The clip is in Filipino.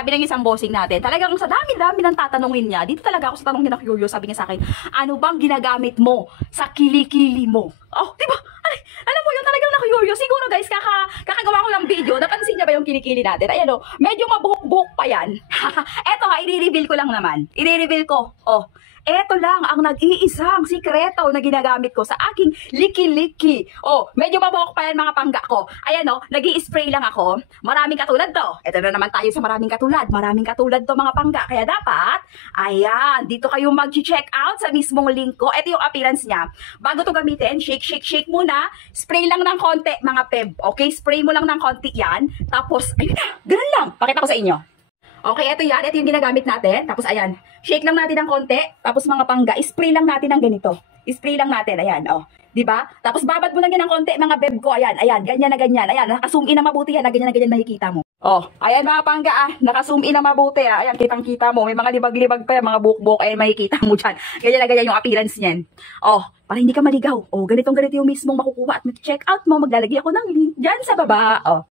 sabi ng isang bossing natin, talagang sa dami-dami ng tatanungin niya, dito talaga ako sa tanong niya na curious, sabi niya sa akin, ano bang ginagamit mo sa kilikili mo? Oh, di ba? Ay, alam mo yun, talagang na-curious. Siguro guys, kakagawa ko ng video, napansin niya ba yung kilikili natin? Ayan o, medyo mabuhok-buhok pa yan. Eto ha, i-reveal ko lang naman. I-reveal ko. Oh, eto lang ang nag-iisang sikreto na ginagamit ko sa aking liki-liki. Oh, medyo mabuhok pa yan mga pangga ko. Ayan o, nag-i-spray lang ako. Maraming katulad to. Eto na naman tayo sa maraming katulad. Maraming katulad to mga pangga. Kaya dapat, ayan, dito kayo mag-check out sa mismong link ko. Eto yung appearance niya. Bago to gamitin, shake, shake, shake muna. Spray lang ng konti mga peb. Okay, spray mo lang ng konti yan. Tapos, ayun na, ganun lang. Pakita ko sa inyo. Okay, ito yan. Ito yung ginagamit natin. Tapos, ayan. Shake lang natin ng konti. Tapos, mga pangga, spray lang natin ng ganito. Spray lang natin. Ayan, oh. Diba? Tapos, babad mo lang yan ng konti, mga beb ko. Ayan, ayan. Ganyan na ganyan. Ayan, naka-zoom in na mabuti yan. Ganyan na ganyan makikita mo. Oh, ayan mga pangga, ah. Naka-zoom in na mabuti, ah. Ayan, kitang-kita mo. May mga libag-libag pa yan, mga buhok-buhok. Ayan, makikita mo dyan. Ganyan na ganyan yung appearance niyan. Oh, para hindi ka maligaw. Oh, ganitong-ganito yung mismong makukuha at mag-check out mo. Maglalagay ako ng link dyan sa baba. Oh.